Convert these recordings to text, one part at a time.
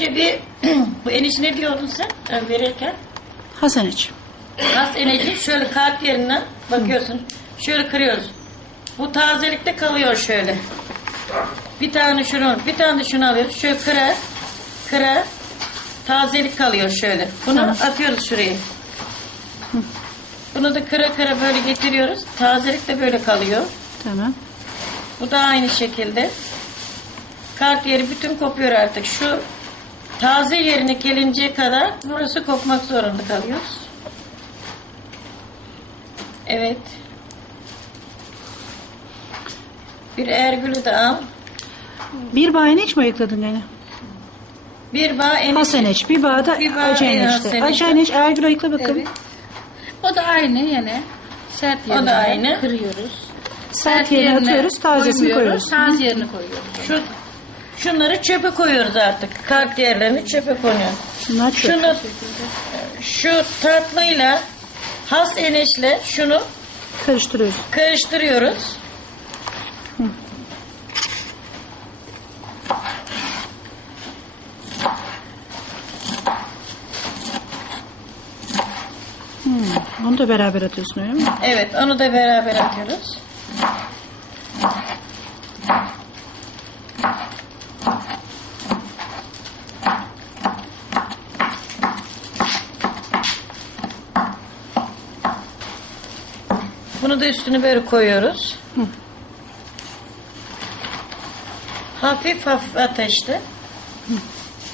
önce bir bu enişte ne diyordun sen e, verirken? Hasan iç. Az eneci şöyle kalp yerinden bakıyorsun. Şöyle kırıyoruz. Bu tazelikte kalıyor şöyle. Bir tane şunu, bir tane de şunu alıyoruz. Şöyle kıra, kıra. Tazelik kalıyor şöyle. Bunu atıyoruz şuraya. Bunu da kıra kıra böyle getiriyoruz. Tazelik de böyle kalıyor. Tamam. Bu da aynı şekilde. Kalp yeri bütün kopuyor artık. Şu taze yerine gelinceye kadar burası kopmak zorunda kalıyoruz. Evet. Bir ergülü de al. Bir bağ iç mi ayıkladın gene? Bir bağ enişte. Hasan iç. Bir bağ da Bir bağ enişte. enişte. Ergül ayıkla bakalım. Evet. O da aynı yine. Sert O da yerine aynı. kırıyoruz. Sert yerine atıyoruz. Tazesini koyuyoruz. Taze yerini koyuyoruz. Şu, şunları çöpe koyuyoruz artık. Kalp yerlerini çöpe. Şunlar çöp. Şunu şu tatlıyla has enişle şunu Karıştırıyoruz. karıştırıyoruz. Hmm. Onu da beraber atıyorsun öyle mi? Evet, onu da beraber atıyoruz. Bunu da üstüne böyle koyuyoruz. Hafif hafif ateşte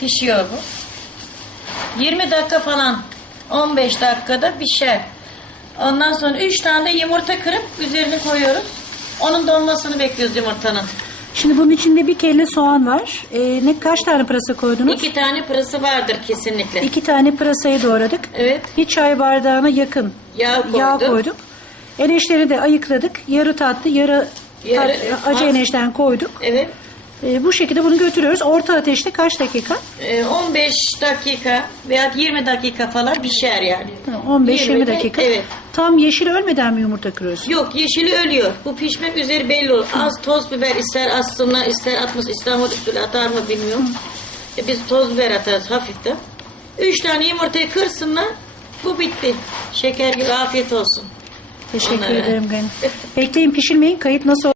pişiyor bu. 20 dakika falan 15 dakikada pişer. Ondan sonra 3 tane de yumurta kırıp üzerine koyuyoruz. Onun donmasını bekliyoruz yumurtanın. Şimdi bunun içinde bir kelle soğan var. Ee, ne kaç tane pırasa koydunuz? İki tane pırası vardır kesinlikle. İki tane pırasayı doğradık. Evet. Bir çay bardağına yakın Yağ koyduk. yağ koyduk. Eneşleri de ayıkladık. Yarı tatlı, yarı, Yarı, tat- acı az. eneşten koyduk. Evet. Ee, bu şekilde bunu götürüyoruz. Orta ateşte kaç dakika? Ee, 15 dakika veya 20 dakika falan pişer yani. 15-20 20 dakika. Evet. Tam yeşil ölmeden mi yumurta kırıyorsun? Yok yeşili ölüyor. Bu pişmek üzere belli olur. Az toz biber ister aslında ister atmaz İstanbul üstüne atar mı bilmiyorum. E, biz toz biber atarız hafiften. Üç tane yumurtayı kırsınlar. Bu bitti. Şeker gibi afiyet olsun. Teşekkür Onlara. ederim Gani. Bekleyin pişirmeyin. Kayıt nasıl